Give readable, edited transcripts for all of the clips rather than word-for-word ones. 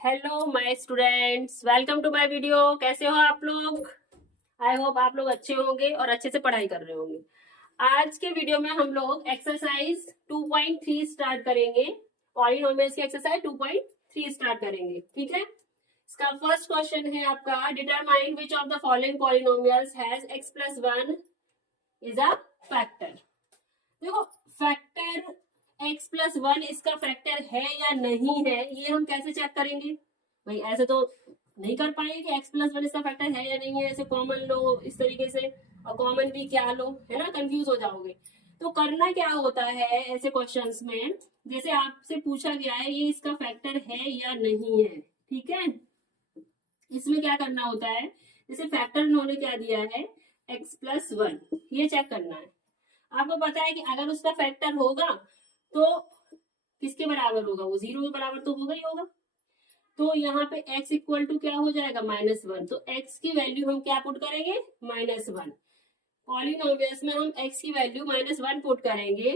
Hello my students, welcome to my video. कैसे हो आप लोग? आई होप आप लोग अच्छे होंगे और अच्छे से पढ़ाई कर रहे होंगे। आज के वीडियो में हम लोग एक्सरसाइज 2.3 स्टार्ट करेंगे। पॉलिनोमियल्स की एक्सरसाइज 2.3 स्टार्ट करेंगे, ठीक है। इसका फर्स्ट क्वेश्चन है आपका, determine which of the following polynomials has x plus 1 is a factor. देखो, फैक्टर x प्लस 1 इसका फैक्टर है या नहीं है, ये हम कैसे चेक करेंगे? भाई ऐसे तो नहीं कर पाएंगे कि x प्लस 1 इसका फैक्टर है या नहीं है। ऐसे कॉमन लो इस तरीके से, और कॉमन भी क्या लो, है ना, कंफ्यूज हो जाओगे। तो करना क्या होता है ऐसे क्वेश्चंस में, जैसे आपसे पूछा गया है ये इसका फैक्टर है या नहीं है, ठीक है। इसमें क्या करना होता है, जैसे फैक्टर उन्होंने क्या दिया है, x प्लस 1, ये चेक करना है। आपको पता है कि अगर उसका फैक्टर होगा तो किसके बराबर होगा, वो 0 के बराबर तो होगा ही होगा। तो यहाँ पे x इक्वल टू क्या हो जाएगा, -1। तो x की वैल्यू हम क्या पुट करेंगे, -1। पॉलिनोमियल्स में हम x की वैल्यू -1 पुट करेंगे।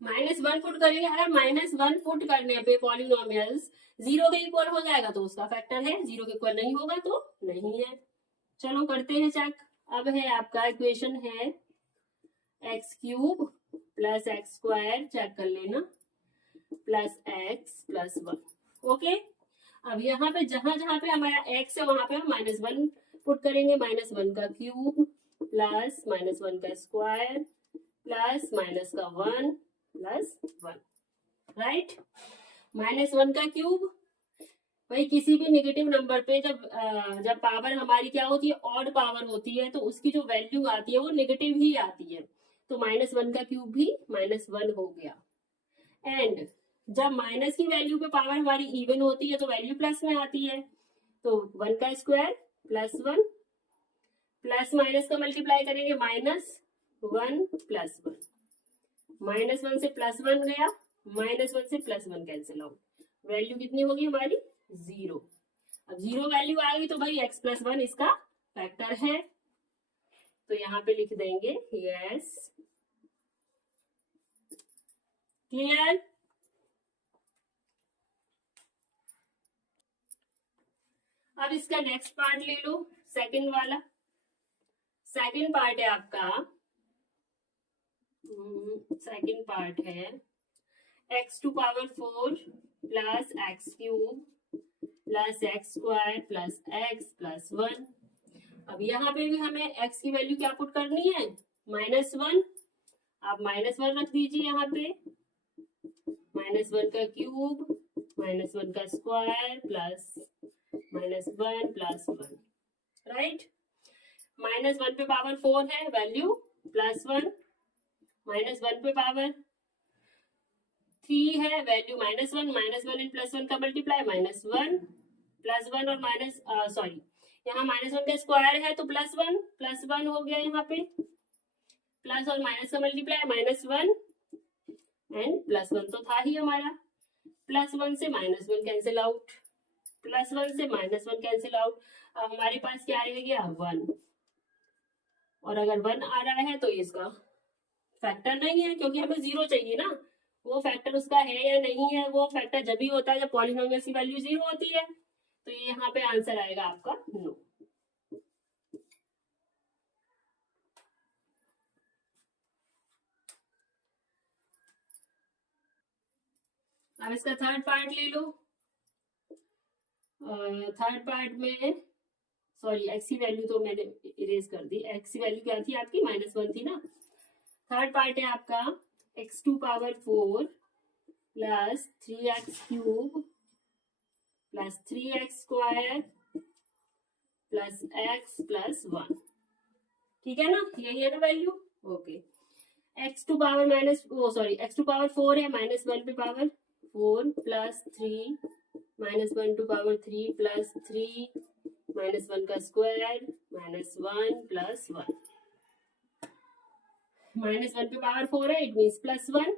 -1 पुट करेंगे। अगर -1 पुट करने पे पॉलिनोमियल्स 0 के इक्वल हो जाएगा तो उसका फैक्टर है, 0 के इक्वल नहीं होगा तो नहीं है। चलो करते हैं चेक। अब है आपका इक्वेशन है x³ प्लस x² चेक कर लेना, प्लस x प्लस 1। ओके, अब यहाँ पे जहां जहां पे हमारा x है वहां पे हम -1 पुट करेंगे। -1 का क्यूब प्लस -1 का स्क्वायर प्लस माइनस का 1 प्लस 1, राइट। -1 का क्यूब, भाई किसी भी नेगेटिव नंबर पे जब पावर हमारी क्या होती है, ऑड पावर होती है, तो उसकी जो वैल्यू आती है वो नेगेटिव ही आती है। तो -1 का क्यूब भी -1 हो गया। एंड जब माइनस की वैल्यू पे पावर हमारी इवन होती है तो वैल्यू प्लस में आती है। तो 1 का स्क्वायर प्लस 1, प्लस माइनस का मल्टीप्लाई करेंगे, -1 प्लस 1, -1 से +1 गया, -1 से +1 कैंसिल आउट, वैल्यू कितनी होगी हमारी, 0। अब 0 वैल्यू आ गई तो भाई x प्लस 1 इसका फैक्टर है। तो यहाँ पे लिख देंगे यस। क्लियर? अब इसका नेक्स्ट पार्ट ले लो, सेकंड वाला। सेकंड पार्ट है आपका, सेकंड पार्ट है x⁴ plus x³ plus x² plus x plus 1। अब यहाँ पे भी हमें x की वैल्यू क्या पुट करनी है, -1। आप -1 रख दीजिए यहाँ पे, -1 का क्यूब -1 का स्क्वायर प्लस -1 प्लस 1, राइट। -1 पे पावर 4 है, वैल्यू +1। -1 पे पावर 3 है, वैल्यू -1। -1 इन +1 का मल्टीप्लाई, -1 प्लस 1 और माइनस सॉरी, यहाँ -1 का स्क्वायर है तो +1 हो गया। यहाँ पे प्लस और माइनस का मल्टीप्लाई, -1 एंड +1 तो था ही हमारा। +1 से -1 कैंसिल आउट, +1 से -1 कैंसिल आउट। अब हमारे पास क्या रह गया, 1। और अगर 1 आ रहा है तो इसका फैक्टर नहीं है, क्योंकि हमें 0 चाहिए ना। वो फैक्टर उसका है या नहीं है, वो फैक्टर जब भी होता है जब पॉलिनोमियल की वैल्यू 0 होती है। तो ये यहाँ पे आंसर आएगा आपका नो। अब इसका थर्ड पार्ट ले लो। थर्ड पार्ट में सॉरी, एक्स की वैल्यू तो मैंने इरेज कर दी। एक्स की वैल्यू क्या थी आपकी, -1 थी ना। थर्ड पार्ट है आपका x⁴ plus 3x³ plus 3x² plus x plus 1, ठीक है ना, यही है ना वैल्यू। ओके, x⁴ है, -1 पे power 4 plus 3 -1 to power 3 plus 3 -1 का स्क्वायर -1 प्लस 1। -1 पे पावर 4 है, इट मीन्स +1।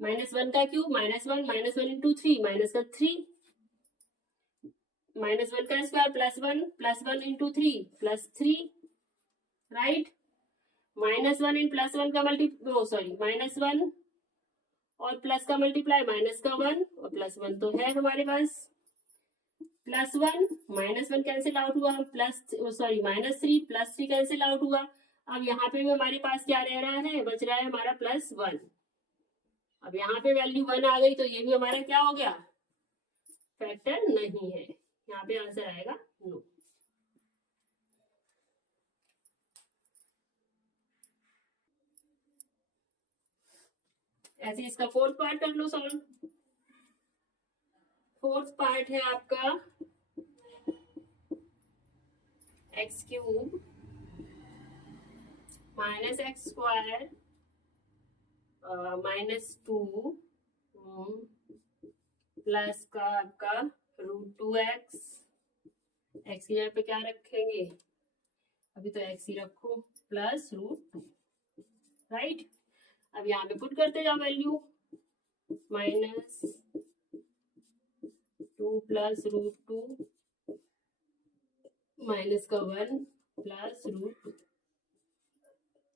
-1 का क्यूब -1 इंटू 3 माइनस का 3, -1 का स्क्वायर +1 इंटू 3 +3, राइट। -1 इन +1 का -1 और प्लस का मल्टीप्लाई माइनस का 1 और प्लस 1 तो है हमारे पास, प्लस 1 माइनस 1 कैंसिल आउट हुआ, plus sorry -3 plus 3 cancel out हुआ। अब यहाँ पे भी हमारे पास क्या रह रहा है, बच रहा है हमारा +1। अब यहाँ पे वैल्यू 1 आ गई तो ये भी हमारा क्या हो गया, फैक्टर नहीं है। यहाँ पे आंसर आएगा नो। ऐसे इसका फोर्थ पार्ट कर लो सॉल्व। फोर्थ पार्ट है आपका x³ -x² -2 प्लस का आपका √2x, x की जगह पे क्या रखेंगे, अभी तो x ही रखो, प्लस √2, राइट। अब यहाँ पे पुट करते जाओ वैल्यू, -2 प्लस √2 माइनस का 1 प्लस √2,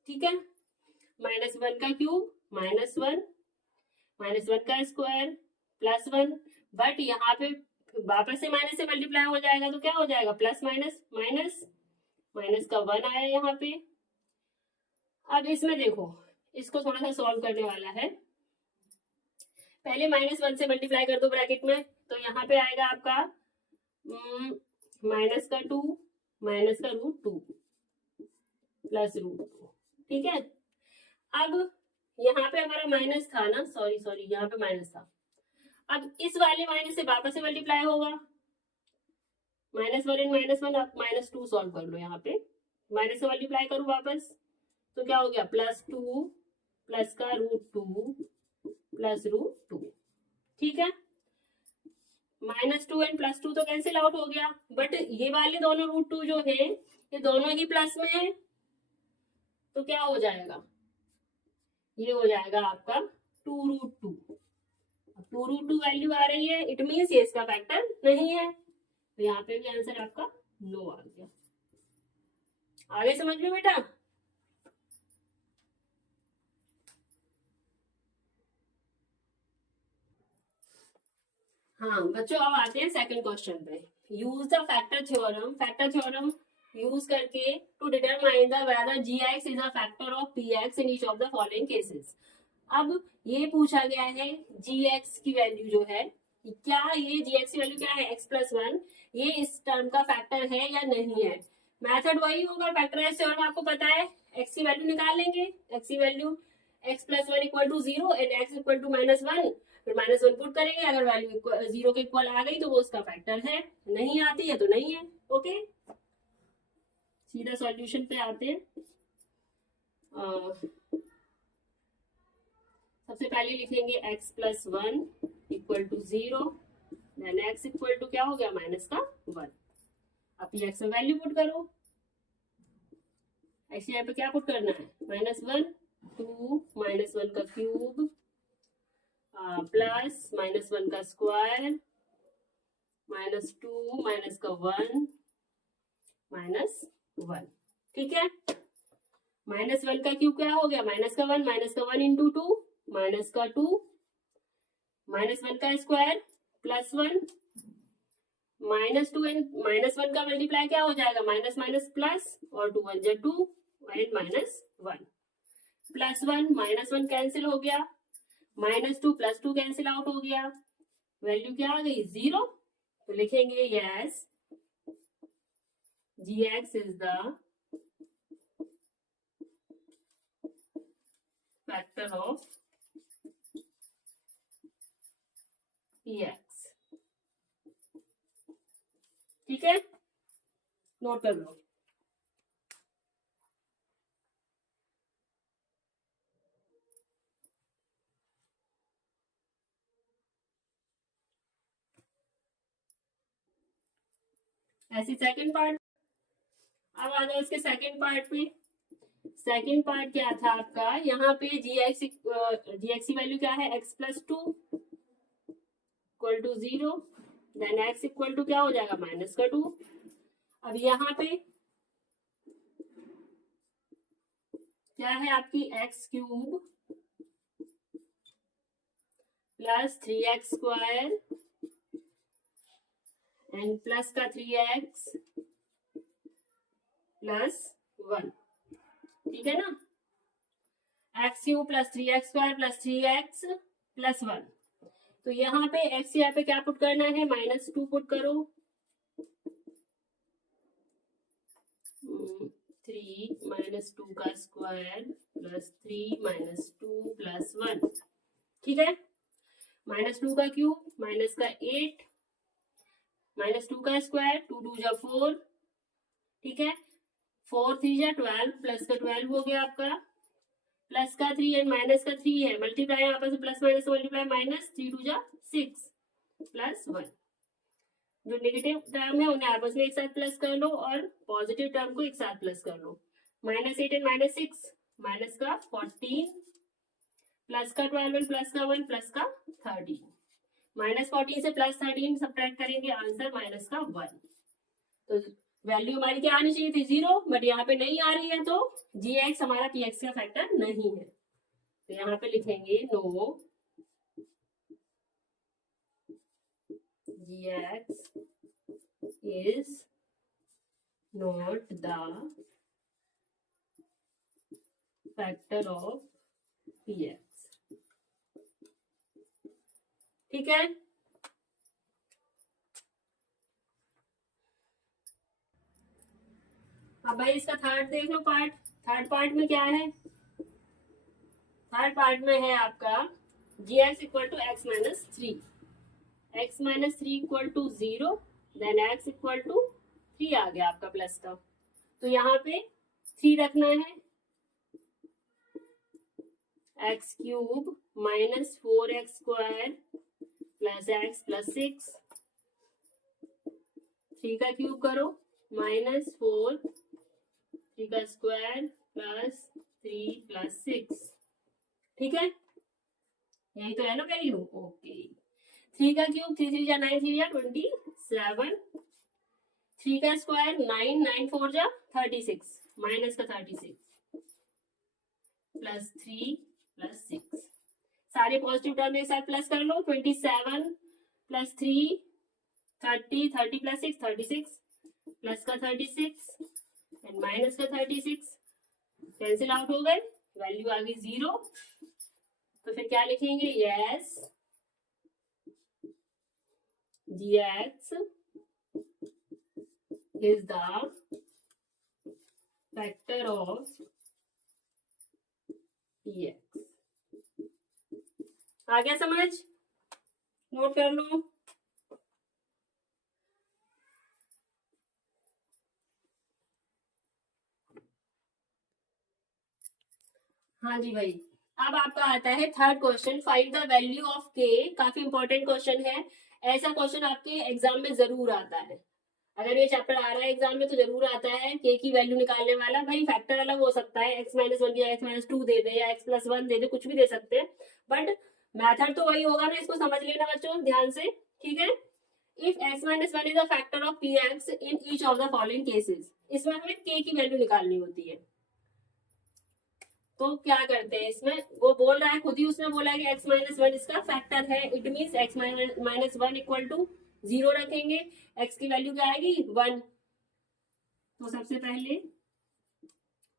ठीक है। -1 का क्यूब -1 -1 का स्क्वायर +1, बट यहाँ पे वापस से माइनस से मल्टीप्लाई हो जाएगा तो क्या हो जाएगा, प्लस माइनस माइनस, माइनस का 1 आया यहाँ पे। अब इसमें देखो, इसको थोड़ा सा सॉल्व करने वाला है। पहले -1 से मल्टीप्लाई कर दो ब्रैकेट में, तो यहाँ पे आएगा आपका माइनस का 2 माइनस का √2 प्लस √2, ठीक है। अब यहाँ पे हमारा माइनस था ना, सॉरी यहाँ पे माइनस था। अब इस वाले माइनस से वापस से मल्टीप्लाई होगा, -1 एंड -1, आप -2 सॉल्व कर लो। यहाँ पे माइनस से मल्टीप्लाई करो वापस, तो क्या हो गया, +2 प्लस का √2 प्लस √2, ठीक है। -2 एंड +2 तो कैंसिल आउट हो गया, बट ये वाले दोनों √2 जो है ये दोनों ही प्लस में है, तो क्या हो जाएगा, ये हो जाएगा आपका 2√2। 2√2 वैल्यू आ रही है, इट मीन्स ये इसका फैक्टर नहीं है, तो यहाँ पे भी आंसर आपका नो आ गया। आगे समझ लो बेटा। हाँ बच्चों, अब आते हैं सेकंड क्वेश्चन पे। Use the factor theorem, factor theorem use करके to determine the whether gx is a factor of px in each of the following cases. अब ये पूछा गया है gx की वैल्यू जो है, क्या ये gx की वैल्यू क्या है, x+1, ये इस टर्म का फैक्टर है या नहीं है। मेथड वही होगा फैक्टराइज थ्योरम, आपको पता है। x की वैल्यू निकाल लेंगे, x की वैल्यू x+1 = 0 एंड x = -1, फिर -1 पुट करेंगे, अगर वैल्यू 0 के इक्वल आ गई तो वो उसका फैक्टर है, नहीं आती है तो नहीं है। ओके, सीधा सॉल्यूशन पे आते हैं। सबसे पहले लिखेंगे x+1 = 0, देन x = क्या हो गया, -1। अब ये x में वैल्यू पुट करो, x यहाँ पे क्या पुट करना है, -1, 2 -1 का क्यूब प्लस -1 का स्क्वायर -2 माइनस का 1 -1, ठीक है। -1 का क्यूब क्या हो गया, -1 इंटू 2 -2 -1 का स्क्वायर +1 -2 एंड -1 का मल्टीप्लाई क्या हो जाएगा, माइनस माइनस प्लस, और 2 1 = 2 एंड -1 +1 -1 कैंसिल हो गया, -2 +2 कैंसिल आउट हो गया, वैल्यू क्या आ गई, 0। तो लिखेंगे yes gx is the factor of px, ठीक है, नोट कर लो। ऐसी सेकंड पार्ट, अब आ जाओ इसके सेकंड पार्ट पे। सेकंड पार्ट क्या था आपका, यहाँ पे gx की वैल्यू क्या है, x+2 = 0, देन x = क्या हो जाएगा, -2। अब यहाँ पे क्या है आपकी x³ plus 3x² and plus का 3x प्लस 1, ठीक है ना। x³ plus 3x² plus 3x plus 1। तो यहाँ पे x यहाँ पे क्या पुट करना है, -2 पुट करो। 3 -2 का स्क्वायर प्लस 3 -2 प्लस 1, ठीक है। -2 का क्यूब माइनस का 8 -2 का स्क्वायर 2 2 जा 4, ठीक है। 4 3 जा 12 प्लस का 12 हो गया आपका, प्लस का 3 एंड माइनस का 3 है, मल्टीप्लाई आपस में प्लस माइनस मल्टीप्लाई माइनस 3 2 जा 6 प्लस 1। जो नेगेटिव टर्म है उन्हें आपस में एक साथ प्लस कर लो और पॉजिटिव टर्म को एक साथ प्लस कर लो। -8 एंड -6 माइनस का 14 प्लस का 12 एंड प्लस का 1 प्लस का 13। -14 से +13 सब्ट्रैक्ट करेंगे, आंसर माइनस का 1। तो वैल्यू हमारी क्या आनी चाहिए थी 0, बट यहाँ पे नहीं आ रही है, तो gx हमारा px का फैक्टर नहीं है। तो यहाँ पे लिखेंगे no gx is not the factor of px, ठीक है। अब भाई इसका थर्ड देख लो पार्ट। थर्ड पार्ट में क्या है, थर्ड पार्ट में है आपका gx equal to x minus 3, x minus 3 equal to 0, then x equal to 3 आ गया आपका प्लस का। तो यहाँ पे 3 रखना है, x³ minus 4x² plus x plus 6, 3 का क्यूब करो -4 3 का स्क्वायर प्लस 3 प्लस 6, ठीक है। यही तो है ना वैल्यू, ओके। 3 का क्यूब 3 3 जा 9 3 जा 27, 3 का स्क्वायर 9 9 4 जा 36 माइनस का 36 प्लस 3 प्लस 6, सारे पॉजिटिव टर्म एक साथ प्लस कर लो। 27 प्लस 3 30, 30 प्लस 6 36 प्लस का 36 एंड माइनस का 36 कैंसिल आउट हो गए, वैल्यू आ गई 0। तो फिर क्या लिखेंगे, yes gx is the factor of px। आ गया समझ, नोट कर लो। हाँ जी भाई, अब आपका आता है third question, find the value of k। काफी इंपॉर्टेंट क्वेश्चन है, ऐसा क्वेश्चन आपके एग्जाम में जरूर आता है। अगर ये चैप्टर आ रहा है एग्जाम में तो जरूर आता है k की वैल्यू निकालने वाला। भाई फैक्टर अलग हो सकता है, x माइनस 1 या x माइनस 2 दे दे या x प्लस 1 दे दे, कुछ भी दे सकते हैं, बट मैथड तो वही होगा ना। इसको समझ लेना बच्चों ध्यान से, ठीक है। If x minus 1 is a factor of px in each of the following cases, इसमें हमें k की वैल्यू निकालनी होती है। तो क्या करते हैं इसमें, वो बोल रहा है खुद ही, उसने बोला है कि x माइनस 1 इसका फैक्टर है, it means x minus 1 equal to 0 रखेंगे, x की वैल्यू क्या आएगी 1। तो सबसे पहले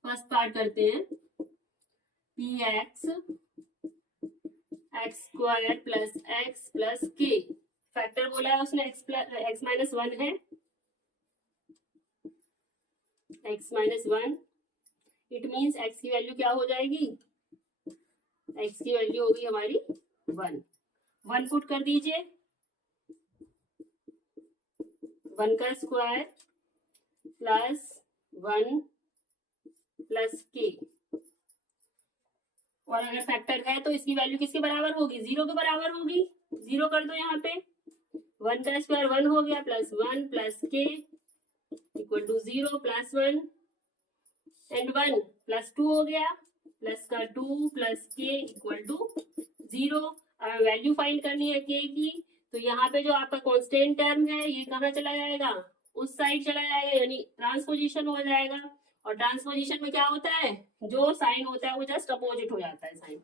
फर्स्ट पार्ट करते हैं, px x² plus x plus k, factor बोला है उसने, x माइनस 1 है, x minus 1, it means x की वैल्यू क्या हो जाएगी, x की वैल्यू होगी हमारी 1 पुट कर दीजिए, 1 का स्क्वायर प्लस 1 प्लस k, और अगर फैक्टर है तो इसकी वैल्यू किसके बराबर होगी, 0 के बराबर होगी। 0 कर दो यहाँ पे, 1 का स्क्वायर 1 हो गया plus 1 plus k equal to 0 plus 1 and 1 plus 2 हो गया, प्लस का 2 plus k equal to 0। Value find करनी है k की, तो यहाँ पे जो आपका कांस्टेंट टर्म है ये कहाँ चला जाएगा, उस साइड चला जाएगा, यानी ट्रांसपोजिशन हो जाएगा। और ट्रांसपोजिशन में क्या होता है, जो साइन होता है वो जस्ट अपोजिट हो जाता है साइन।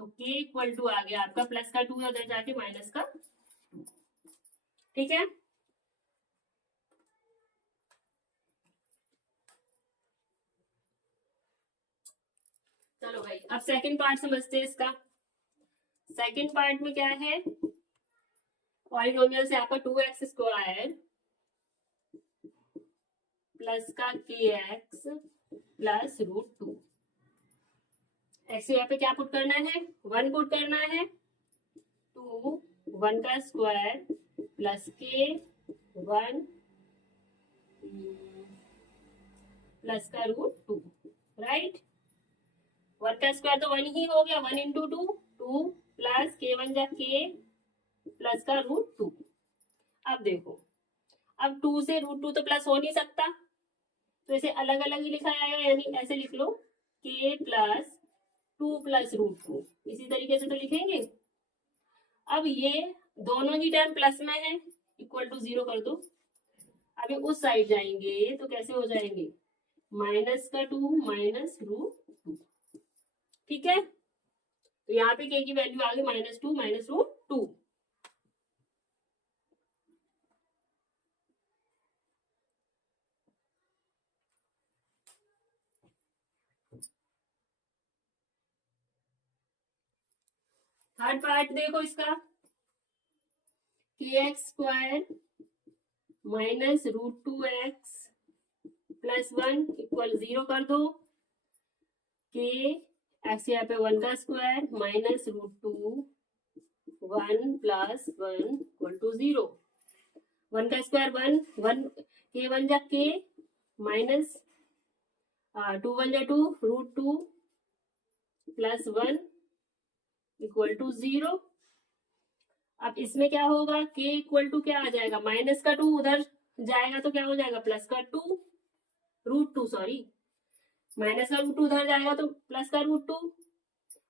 तो k इक्वल टू आ गया आपका प्लस का 2 है, उधर जाके माइनस का 2। ठीक है, चलो भाई अब सेकंड पार्ट समझते हैं इसका। सेकंड पार्ट में क्या है, पॉलिनोमियल से आपका 2x स्क्वायर प्लस का kx प्लस √2। एक्स यहाँ पे क्या पुट करना है, 1 पुट करना है, 2 1 का स्क्वायर प्लस k 1 प्लस का √2, राइट। 1 का स्क्वायर तो 1 ही हो गया, 1 इंटू 2 2 प्लस k 1 जा k प्लस का √2। अब देखो, अब 2 से √2 तो प्लस हो नहीं सकता, तो इसे अलग अलग ही लिखा जाएगा, यानी ऐसे लिख लो k प्लस 2 प्लस √2, इसी तरीके से तो लिखेंगे। अब ये दोनों ही टर्म प्लस में है, इक्वल टू 0 कर दो। अभी उस साइड जाएंगे तो कैसे हो जाएंगे, माइनस का 2 माइनस √2। ठीक है, तो यहाँ पे k की वैल्यू आ गई -2 माइनस √2। थर्ड पार्ट देखो इसका, kx square minus √2x plus 1 equal 0 कर दो। k x यहाँ पे 1 का square minus √2 1 plus 1 equal to 0। 1 का स्क्वायर 1 1 k 1 जा k माइनस 2 1 जा 2 √2 प्लस 1 इक्वल टू 0। अब इसमें क्या होगा, k इक्वल टू क्या आ जाएगा, माइनस का 2 उधर जाएगा तो क्या हो जाएगा, प्लस का 2 √2, सॉरी माइनस का √2 उधर जाएगा तो प्लस का √2।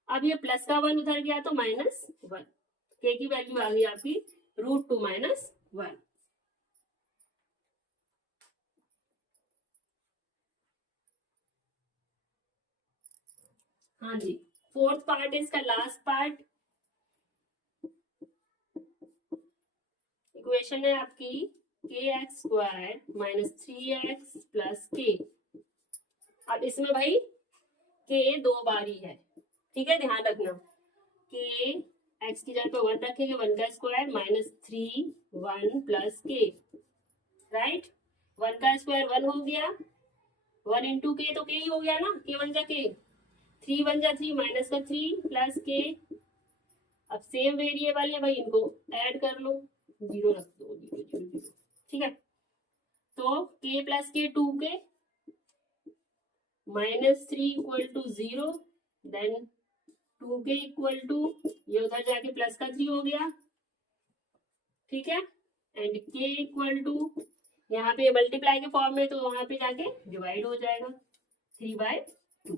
अब ये प्लस का 1 उधर गया तो -1, k की वैल्यू आ गई आपकी √2 माइनस 1। हाँ जी, फोर्थ पार्ट है इसका, लास्ट पार्ट। इक्वेशन है आपकी kx square minus 3x plus k। अब इसमें भाई k 2 बारी है, ठीक है, ध्यान रखना। k x की जगह पे 1 रखेंगे, 1 का square minus 3 1 plus k, right. 1 का स्क्वायर 1 हो गया, 1 इंटू k तो k ही हो गया ना, k 1 जा k, 3 1 जा 3 माइनस का 3 प्लस k। अब सेम वेरिएबल है भाई, इनको ऐड कर लो, 0 रख दो, 0 0 0, ठीक है। तो k plus k 2k -3 equal to 0, then 2k equal to, ये उधर जाके प्लस का 3 हो गया, ठीक है, एंड k इक्वल टू, यहाँ पे मल्टीप्लाई के फॉर्म में तो वहां पे जाके डिवाइड हो जाएगा 3/2।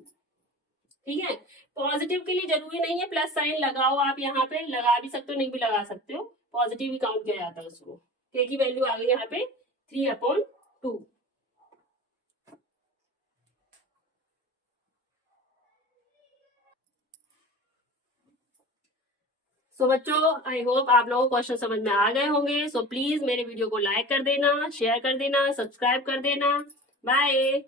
ठीक है, पॉजिटिव के लिए जरूरी नहीं है प्लस साइन लगाओ, आप यहाँ पे लगा भी सकते हो, नहीं भी लगा सकते हो, पॉजिटिव ही काउंट किया जाता है उसको। k की वैल्यू आ गई यहाँ पे 3/2। सो बच्चों, आई होप आप लोगों को क्वेश्चन समझ में आ गए होंगे। सो प्लीज मेरे वीडियो को लाइक कर देना, शेयर कर देना, सब्सक्राइब कर देना। बाय।